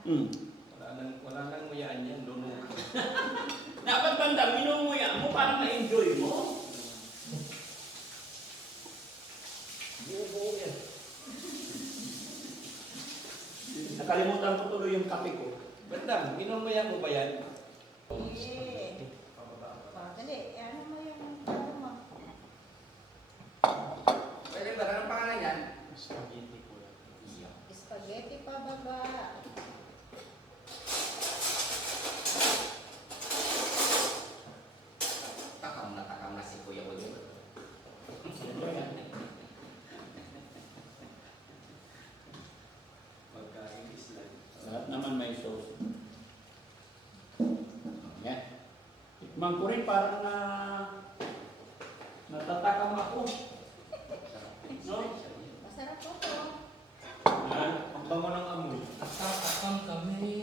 Wala nang nguyaan yan, lunok. Dapat Bandam, minunguya mo para ma-enjoy mo. Buo-buo yan. Nakalimutan ko tuloy yung kape ko. Bandam, minunguya mo ba yan? Eh. Dali, ano mo yung ano mo? Pwede ba? Anong pangalan yan? Spaghetti ko lang. Spaghetti pababa. Takam na si Kuya Ulo. Pagkain Islam. Lahat naman may sauce. Yan. Tikman ko rin parang natatakam ako. No? Masarap po to. Yan. Ang bango ng amoy. Takam kami.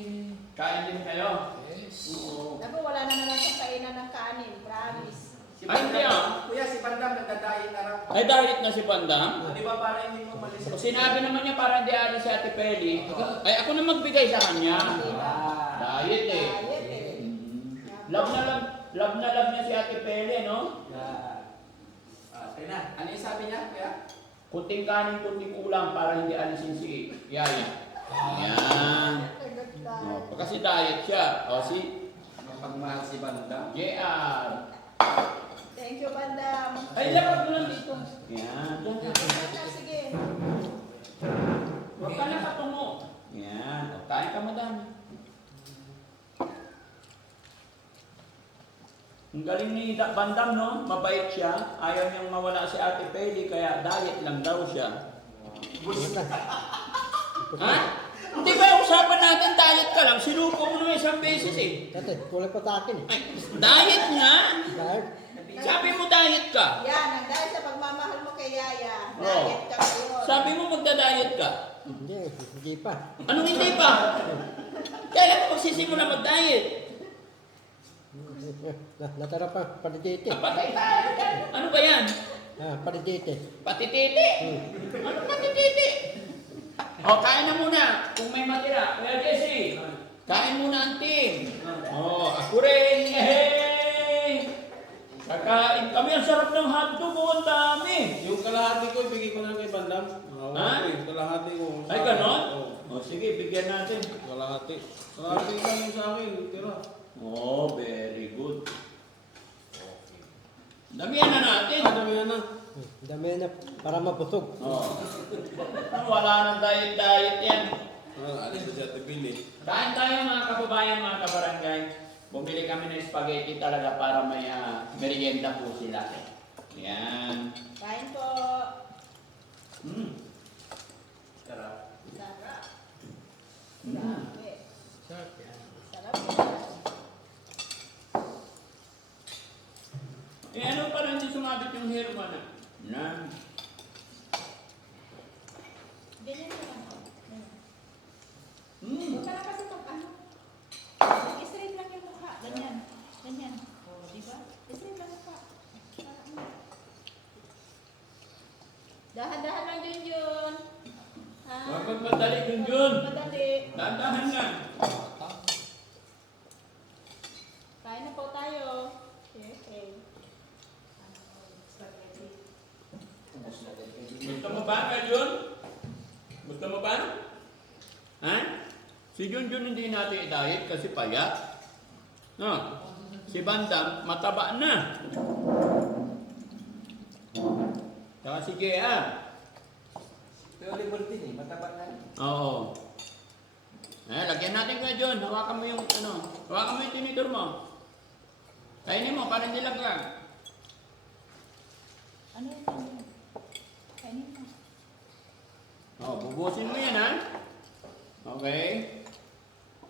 Kain din kayo? Yes. Oo. Naku, wala na naman itong kainan ng kanin. Promise. Ay, hindi ah. Kuya, si Bandam nagdadayin na raw. Ay, diet na si Bandam. Di ba para hindi mo malis? O sinabi naman niya para hindi alis si Ate Peli. Ay, ako na magbigay sa kanya. Diet eh. Diet eh. Love na love niya si Ate Peli, no? Ate na. Ano yung sabi niya, Kuya? Kunting kanin, kunting ulam para hindi alisin si Yaya. Yan. O, kasi diet siya. O, si Mapagmahal si Bandam. JR. Thank you, Bandam. Ay, lapag mo lang dito. Yan. Sige. Huwag ka na patungo. Yan. O, kain ka madami. Ang galing ni Bandam, no? Mabait siya. Ayaw niyang mawala si Ate Peli, kaya diet lang daw siya. Ha? Hindi ba usapan natin diet ka lang? Sinuko mo naman isang beses eh. Dati, kulang pa sa akin eh. Ay, diet nga. Dahil, Sabi mo diet ka. Yan, ang dahil sa pagmamahal mo kay Yaya. Oo. Diet ka ngayon. Sabi mo magda-diet ka. hindi pa. Anong hindi pa? Kailan mo magsisimula mag-diet? Natara pa, padidete. Patay tayo dyan. Ano ba yan? Padidete. Patititi. Ano patititi? O, kain na muna. Kung may matira. Kuya Jesse, kain muna ang team. O, ako rin. Yehey! Kakain kami. Ang sarap ng hotdog. Ang dami. Yung kalahati ko, ibigay ko na kay Bandam. Ha? Kalahati ko. Ay, ganon? Oo. O, sige, bigyan natin. Kalahati. Kalahati lang yung sa akin. Tira. Oh, very good. Damihan na natin. Dami na. Dami na, para mabusog. Oh. Wala nang diet-diet yan. Alis na siya, tibili. Kain tayo mga kababayan, mga kabarangay. Bumili kami ng spaghetti talaga para may merienda po sila. Yan. Kain po. Sarap. Sarap. Mm. Sarap yan. Eh ano pa rin hindi sumabit yung hair mo na? Na. Ganyan na lang. Mm. Huwag ka na kasi pag ano. I-straight lang yung mukha. Ganyan. Ganyan. O, di ba? I-straight lang yung mukha. Dahan-dahan lang yun yun. Ha? Huwag magmadali yun yun. Madali. Dahan-dahan nga. Kain na po tayo. Okay. Spaghetti. Gusto mo ba, Jun? Gusto mo ba? Ha? Si Junjun hindi natin i-diet kasi payat. No? Si Bandam, mataba na. Saka si JR. Pero Liberty mataba na. Oo. Lagyan natin ka, Jun. Hawakan mo yung, hawakan mo yung tinidor mo. Kainin mo, parang nilaglag. Ano yun? Kainin mo. Bubusin mo yan, ha? Okay.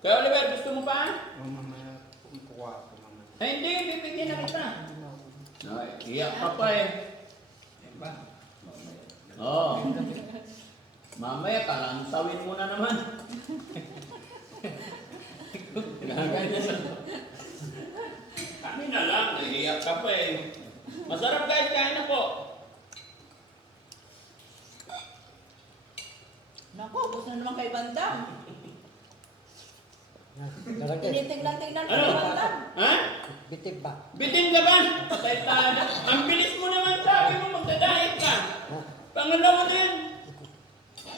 Kaya Oliver, gusto mo pa? Mamaya, kukuha ko mamaya. Hindi, bibigyan na kita. Iyak ka pa eh. Oo. Mamaya, kalansawin mo na naman. Ganyan na. Kami na lang, iyak ka pa eh. Masarap guys, kain na po. Naku, gusto na naman kay Bandam. Darang eh. Tinitignan-tignan ko Ano? yung bandam. Ha? Bitib pa. Bitin ka ba? Patay tayo. Ang bilis mo naman, sabi mo magdadayet ka. Pangalawa na yan.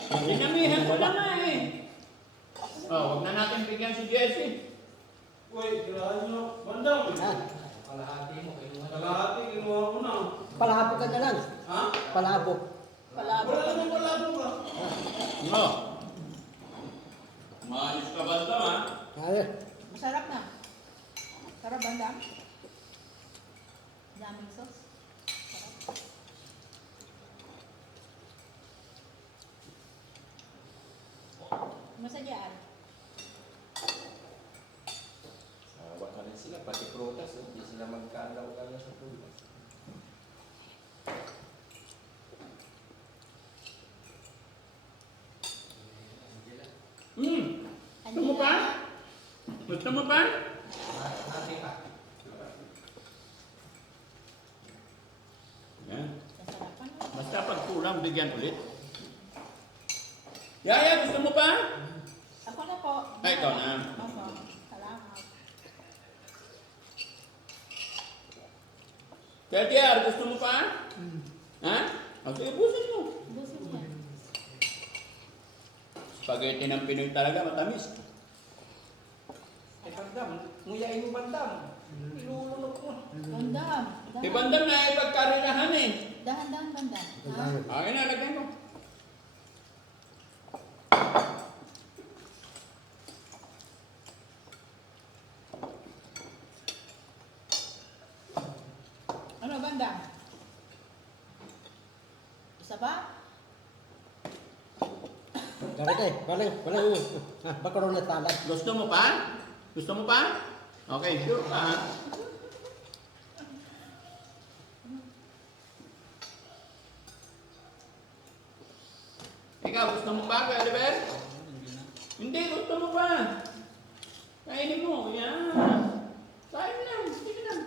Dinamihan ko lang na eh. Oh, huwag na natin bigyan si Jessie. Uy, kailangan nyo. Bandang. Ha? Kalahati mo, kinuha na. Kalahati, kinuha ko na. Palabo ka na lang. Ha? Palabo. Palabo. Wala naman pala ka. No. Maalis ka ba ito, ha? Ay, Masarap na. Sarap bandam. Daming sauce. Sarap. Masadyaan. Sawa ka rin sila, pati prutas, hindi sila magkalaw-kalaw sa prutas. Gusto mo pa? Gusto mo pa? Hati pa. Yan. Masarapan. Basta pag kulang, bigyan ulit. Yaya, gusto mo pa? Ako na po. Ay, ikaw na. Opo. Salamat. Kaya Diar, gusto mo pa? Ha? O sige, ubusin mo. Busin niya. Spaghetti ng Pinoy talaga, matamis. Eh, bandam, nguyain mo bandam. Ilulunok mo. Bandam. Di bandam na ipagkarirahan eh. Dahan-dahan bandam. Ha? dahan. Okay na, lagay mo. Ano bandam? Isa ba? Darang eh. Walang. Bakaroon na salad. Gusto mo pa? Gusto mo pa? Okay, sure pa. Ha? Ikaw, gusto mo pa, Kuya Oliver? Hindi, gusto mo pa. Kainin mo, yan. Kain lang, sige lang.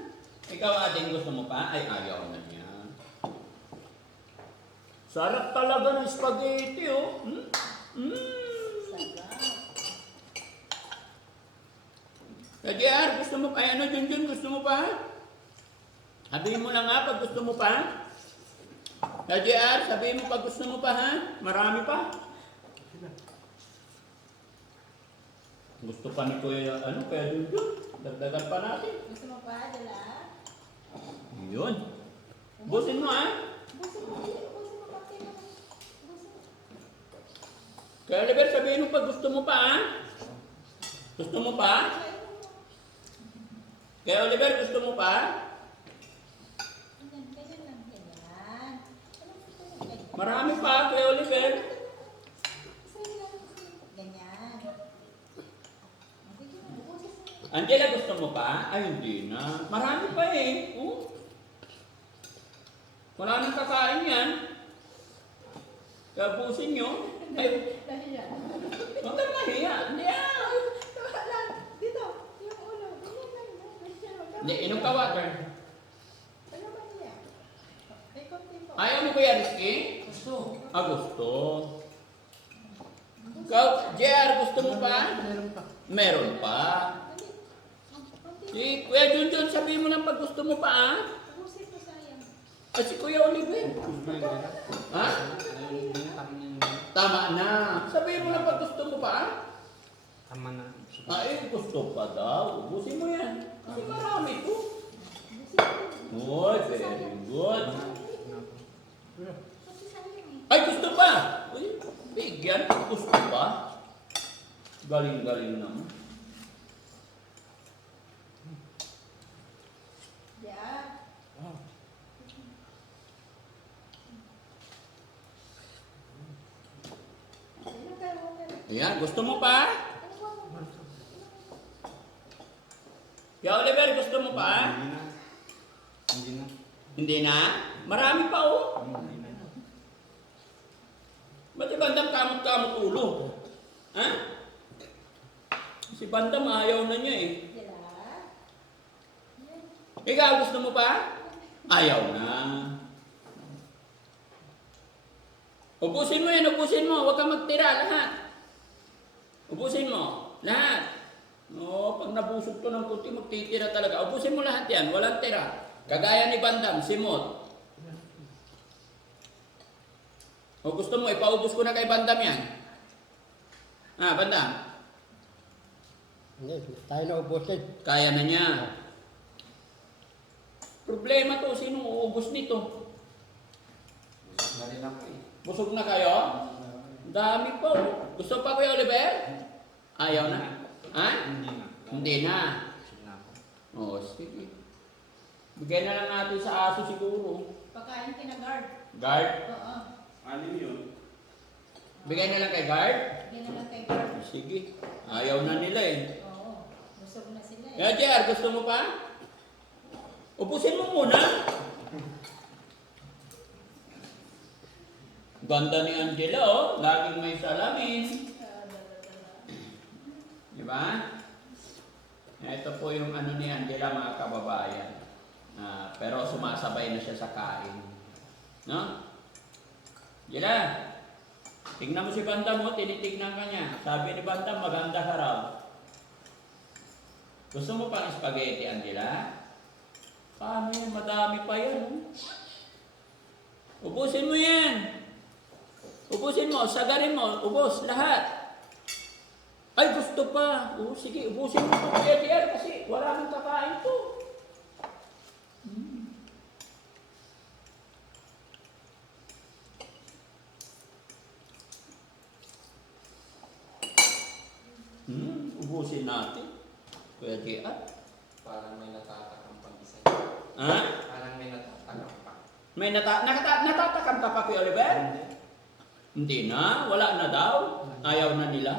Ikaw, ating gusto mo pa? Ay, ayaw na niya. Sarap talaga ng spaghetti, oh. Sarap. JR, gusto mo pa? Ay, ano, Junjun, gusto mo pa? Sabihin mo na nga pag gusto mo pa. JR, sabihin mo pag gusto mo pa, ha? Marami pa. Gusto pa ni Kuya, ano, Kuya Junjun. Dagdagan pa natin. Gusto mo pa, Dala? Yun. Busin mo, ha? Busin mo, busin mo pati na. Busin mo. Kuya Oliver, sabihin mo pag gusto mo pa, ha? Gusto mo pa? Kuya Oliver, gusto mo pa? Ganyan, ganyan lang, ganyan. Marami pa, Kuya Oliver. Ganyan. Angela, gusto mo pa? Ay, hindi na. Marami pa eh. Oh. Wala nang kakain yan. Kaya busin nyo. Ay, Ganyan. huwag kang mahiya. Hindi ah. Dito, yung ulo. Ganyan lang. Ganyan. Hindi, inom ka water. Ano ba niya? May konti po. Ayaw mo Kuya Rizky? Gusto. Ah, gusto. Ikaw, JR, gusto mo pa? Meron pa. Si Kuya Junjun, sabihin mo lang pag gusto mo pa ah. Tapusin ko sayang. Ah, si Kuya Oliver. Ha? Tama na. Sabihin mo lang pag gusto mo pa ah. Tama na. Ah, eh, gusto pa daw. Ubusin mo yan. Kasi marami ko. Good, very good. Kasi sayang eh. Ay, gusto pa! Uy, bigyan. Gusto pa. Galing-galing naman. Yeah. Sino kayo mo ka? Ayan, gusto mo pa? Ya Oliver, gusto mo pa? Hindi na. Hindi na? Marami pa oh. Ba't si Bandam kamot-kamot ulo? Ha? Si Bandam ayaw na niya eh. Dila. Ikaw, gusto mo pa? Ayaw na. Ubusin mo yan, ubusin mo. Huwag kang magtira, lahat. Ubusin mo, lahat. No, pag nabusog to ng kunti, magtitira talaga. Ubusin mo lahat yan, walang tira. Kagaya ni Bandam, simot. O gusto mo, ipaubos ko na kay Bandam yan. Ah, Bandam, Hindi, tayo na ubusin. kaya na niya. Problema to, sinong uubos nito? Busog na rin ako eh. Busog na kayo? Dami po. Gusto pa Kuya Oliver? Ayaw na. Ha? Hindi na. Hindi na. Busog na ako. Oo, sige. Bigay na lang natin sa aso siguro. Pagkain kina-guard. Guard? Oo. Anim yun. Bigay na lang kay guard? Yan na lang kay guard. Sige. Ayaw na nila eh. Oo. Busog na sila eh. Kaya JR, gusto mo pa? Ubusin mo muna. Ganda ni Angela oh. Laging may salamin. Di ba? Ito po yung ano ni Angela mga kababayan. Pero sumasabay na siya sa kain. No? Angela, tingnan mo si Bandam mo, tinitignan ka niya. Sabi ni Bandam, maganda ka raw. Gusto mo pang spaghetti, Angela? Paano yan? Madami pa yan. Oh. Ubusin mo yan. Ubusin mo, sagarin mo, ubos lahat. Ay, gusto pa. O, sige, ubusin mo ito, Kuya JR, kasi wala nang kakain to. Ubusin natin. Kuya JR. Parang may natatakang pang isa. Ha? Parang may natatakang pa. May natatakam ka pa, Kuya Oliver? Hindi na, wala na daw. Ayaw na nila.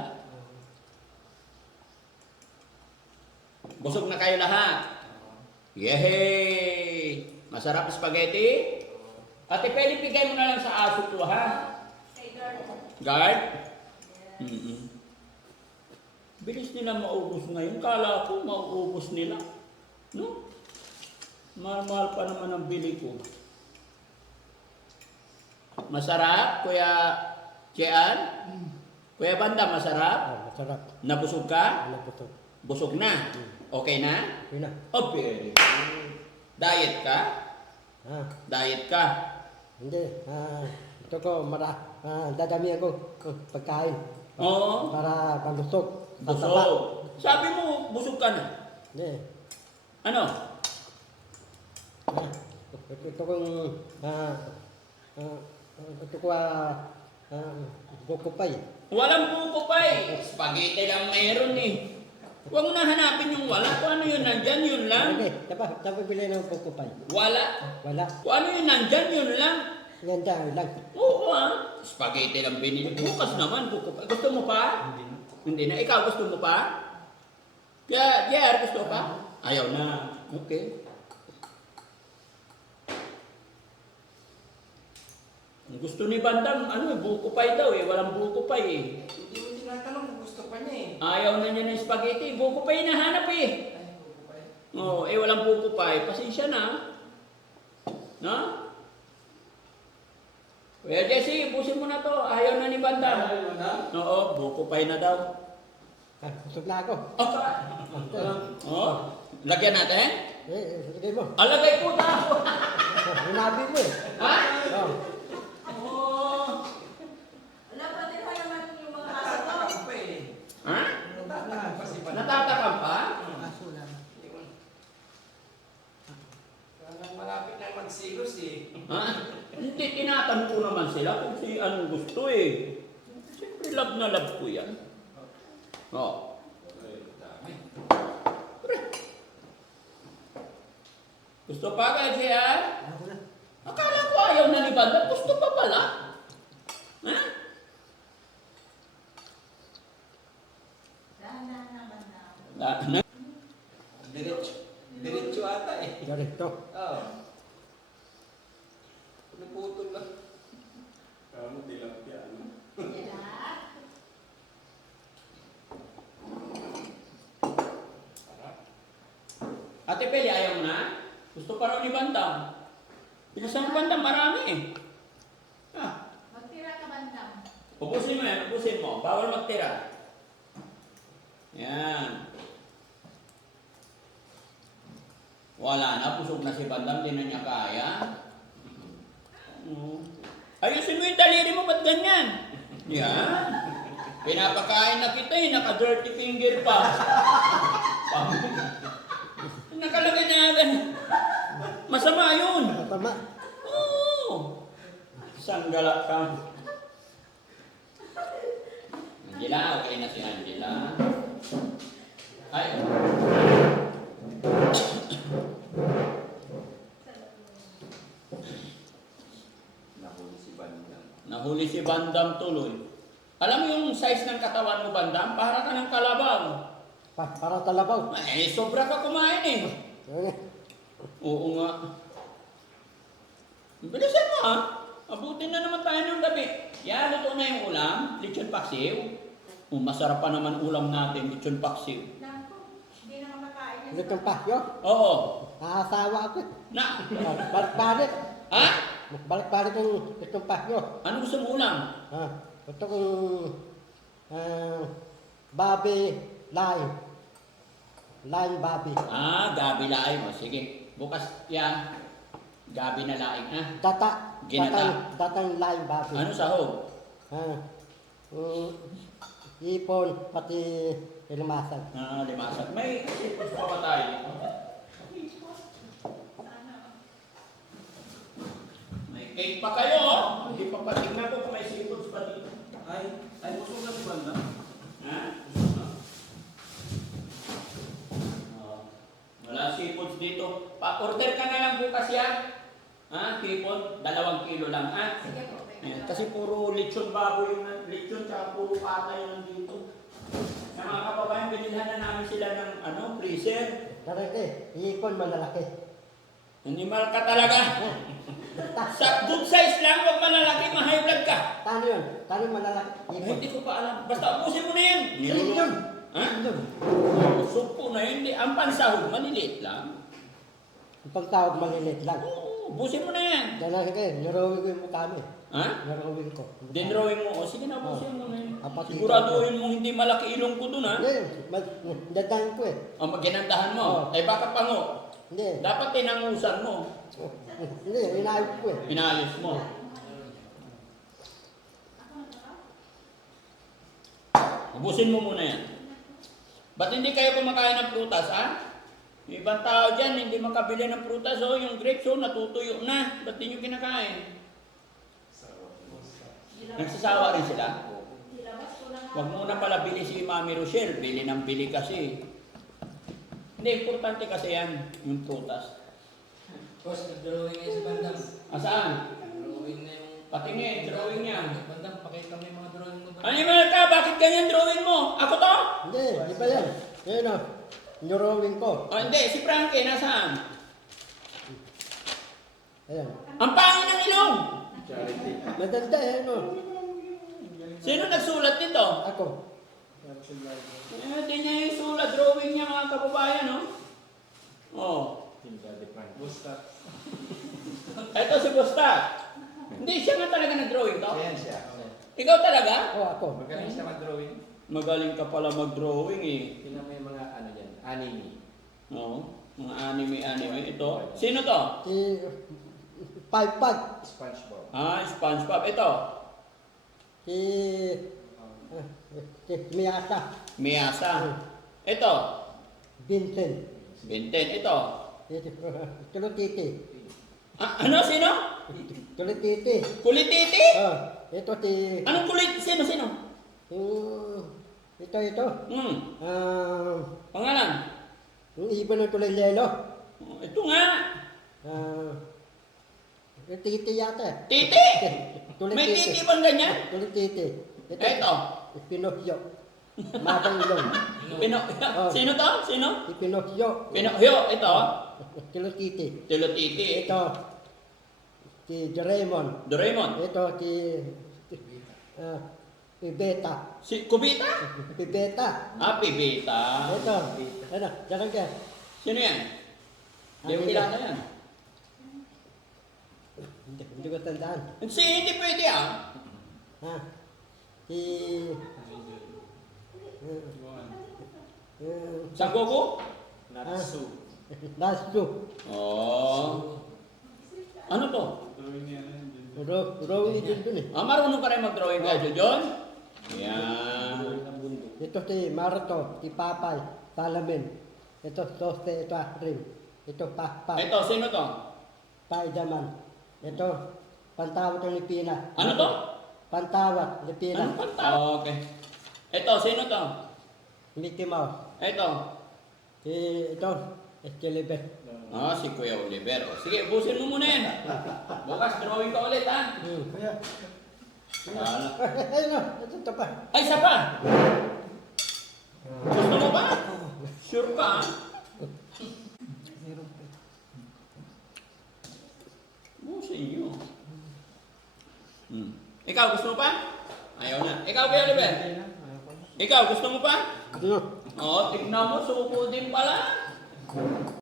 Busog na kayo lahat. Yehey! Masarap spaghetti? Ate, pwede bigay mo na lang sa aso to, ha? Kay guard. Guard? Bilis nila maubos ngayon. Kala ko mauubos nila. No? Mahal-mahal pa naman ang bili ko. Masarap, Kuya Jean? Kuya Banda, masarap? Masarap. Nabusog ka? Ano po ito? Busog na? Okay na? Yun na. Oh, very good. Diet ka? Diet ka? Hindi. Ito ko, dadami ako pagkain. Oo. Para pangusok. Busog. Sabi mo, busog ka na. Hindi. Ano? Ito kong, ito ko, bukupay. Walang buko pa eh. Spaghetti lang meron eh. Huwag mo na hanapin yung wala. Kung ano yun nandyan, yun lang. Okay, tapos bili ng bukupay. Wala. Wala. Kung ano yun nandyan, yun lang. Yan dyan lang. Oo ah. Spaghetti lang binili. Bukas naman, buko pa. Gusto mo pa? Hindi na. Hindi na. Ikaw gusto mo pa? Kaya, Jer, gusto pa? Ayaw na. Okay. Ang gusto ni Bandam, ano, buko pay daw eh. Walang buko pay eh. Hindi mo tinatanong kung gusto pa niya eh. Ayaw na niya ng spaghetti. Buko pay nahanap eh. Ay, buko pa eh. Oo, walang buko pay. Pasensya na. No? Kuya Jesse, busin mo na to. Ayaw na ni Bandam. Oo, buko pay na daw. Busog na ako. Oh, lagyan natin. Sige mo. Alagay po tao. Hinabi mo eh. Ha? Oh. Oh. Wala pa din naman yung mga aso to. Natatakang pa eh. Ha? Natatakang pa si Bandam. Natatakam pa? Yun. Parang malapit na magsilos eh. Ha? Hindi, tinatanong ko naman sila kung si anong gusto eh. Siyempre, love na love ko yan. Oh. Ay, dami. Gusto pa ka, JR? Ako na. Akala ko ayaw na ni Bandam. Gusto pa pala. Ha? Dahan-dahan naman na. Diretso ata eh. Ganito. Oo. Naputol lang. Kamu tilapia, ano? Yan lahat. Ate Peli, ayaw mo na? Gusto pa raw ni Bandam. Bilisan mo Bandam, marami eh. Ah, Magtira ka bandam. ubusin mo yan, ubusin mo. Bawal magtira. Yan. Wala na, pusog na si Bandam, di na niya kaya. Ayusin mo yung daliri mo, ba't ganyan? Yan. Pinapakain na kita eh, naka-dirty finger pa. Nakalagay na ganyan. Masama yun. Tama. Oo. Sanggala ka. Angela, okay na si Angela. Ay. Nahuli si Bandang. Nahuli si Bandam tuloy. Alam mo yung size ng katawan mo, Bandam? Para ka ng kalabaw. Para talabaw. Eh, sobra ka kumain eh. Ayun. Oo nga. Bilisan mo ha. Abutin na naman tayo ng gabi. Yan, luto na yung ulam. Lechon paksiw. Masarap pa naman ulam natin, lechon paksiw. Nako, hindi na makakain yan. Hindi kang pahyo. Oo. Nakasawa ako. Na. Balik-balik. Ha? Balik-balik yung itong pahyo. Ano gusto mo ulam? Ito kong babi lime. Lime babi. Gabi laing. O, sige. Bukas yan. Gabi na laing, ha? Ginata. Datang lime babi. Ano sahog? Ipon, pati ilmasan. Limasag. May sipos pa ba tayo? May cake pa kayo, oh. Hindi pa patignan ko kung may sipos pa dito. Ay, busog na si Banda. Ha? Wala seafoods dito. Pa-order ka na lang bukas yan. Ha? Seafood, 2 kilo lang, ha? Sige po. Ayan, kasi puro lechon baboy yung lechon tsaka puro pata yung nandito. Sa mga kababayan, binilhan na namin sila ng freezer. Darete, ipon malalaki. Animal ka talaga. Sa good size lang, wag malalaki, ma-high blood ka. Tano yun? Tano malalaki? Ay, Ipon. hindi ko pa alam. Basta ubusin mo na yan. Yun. Ha? Yun. Supo na yun. Ang pansahog, maliliit lang. Ang pagtawag malilit lang. Oo, ubusin mo na yan. Dala kayo, narawin ko yung mukha mo. Ha? Narawin ko. Dinrawing mo. O, sige na, ubusin mo na yan. Kapatid. Siguraduhin mo hindi malaki ilong ko dun, ha? Hindi, dadang ko eh. O, maginandahan mo. Oo. Ay, baka pango. Hindi. Dapat tinangusan mo. Hindi, inayos ko eh. Pinayos mo. Ubusin mo muna yan. Ba't hindi kayo kumakain ng prutas, ha? Yung ibang tao dyan, hindi makabili ng prutas, oh, yung grapes, oh, natutuyo na. Ba't di nyo kinakain? Nagsasawa rin sila? Huwag muna pala bili si Mami Rochelle, bili ng bili kasi. Hindi, importante kasi yan, yung prutas. Boss, nag-drawing ngayon si Bandam. Asaan? Drawing na yung... Patingin, drawing niya. Bandam, pakita mo yung mga drawing mo. Bandam. Animal ka, bakit ganyan drawing mo? Ako to? Hindi, di ba yan? Yan o, narawin ko. O hindi, si Frankie, nasaan? Ayan. Ang pangin ng ilong! Charity. Maganda yan o. Sino nagsulat nito? Ako. Hindi niya yung sulat, drawing niya mga kababayan, no? Oh. Busta. Ito si Busta. Hindi siya nga talaga nag-drawing to? Ayan siya. Ikaw talaga? O, ako. Magaling siya mag-drawing. Magaling ka pala mag-drawing eh. Tingnan mo yung mga ano yan, anime. Oo. Mga anime. Ito. Sino to? Si Pagpag. SpongeBob. SpongeBob. Ito. Si Miyasa. Miyasa. Ito. Vincent. Benten. Ito. Si Tulutiti. Ano? Sino? Tulutiti. Kulititi? Ito si... Anong kulit? Sino? Ito. Pangalan? Yung ibon ng kulay yelo. Ito nga. Titi yata. Titi? Tuloy May titi. titi bang ganyan? Tulutiti. Ito. Pinocchio. Mabang ilong. Sino to? Sino? Si Pinocchio. Pinocchio. Ito. Tulutiti. Tulutiti. Ito. Si Doraemon. Doraemon. Ito si Beta. Si Kubita? Beta. Pibita. Ito. Ano? Diyan ka. Sino yan? Hindi ko kilala yan. Hindi ko tandaan. Hindi pwede Ha? Si... Sangoku? Natsu. Last two. Oh. Ano to? Drawing niya na yun. Drawing din dun eh. Marunong ka rin mag-drawing ka, John? Yan. Drawing ng bundok. Ito si Maruto, si Papay, Salamin. Ito Toste, ito Rim. Ito Pakpak, Ito, sino to? Paidaman. Ito, Pantawat ng Lipina. Ano to? Pantawat, Lipina. Ano pa? Okay. Ito, sino to? Mickey Mouse. Ito. Ito, Estelibet. Ah, si Kuya Oliver. O, sige, ubusin mo muna yan. Bukas, drawing ka ulit, ha? Kaya, Wala. ayun o, ito pa. Ay, isa pa! Gusto mo ba? Sure ka, ha? Busin nyo. Ikaw, gusto mo pa? Ayaw na. Ikaw, Kuya Oliver? Ikaw, gusto mo pa? Ano? Oo, tignan mo, suko din pala.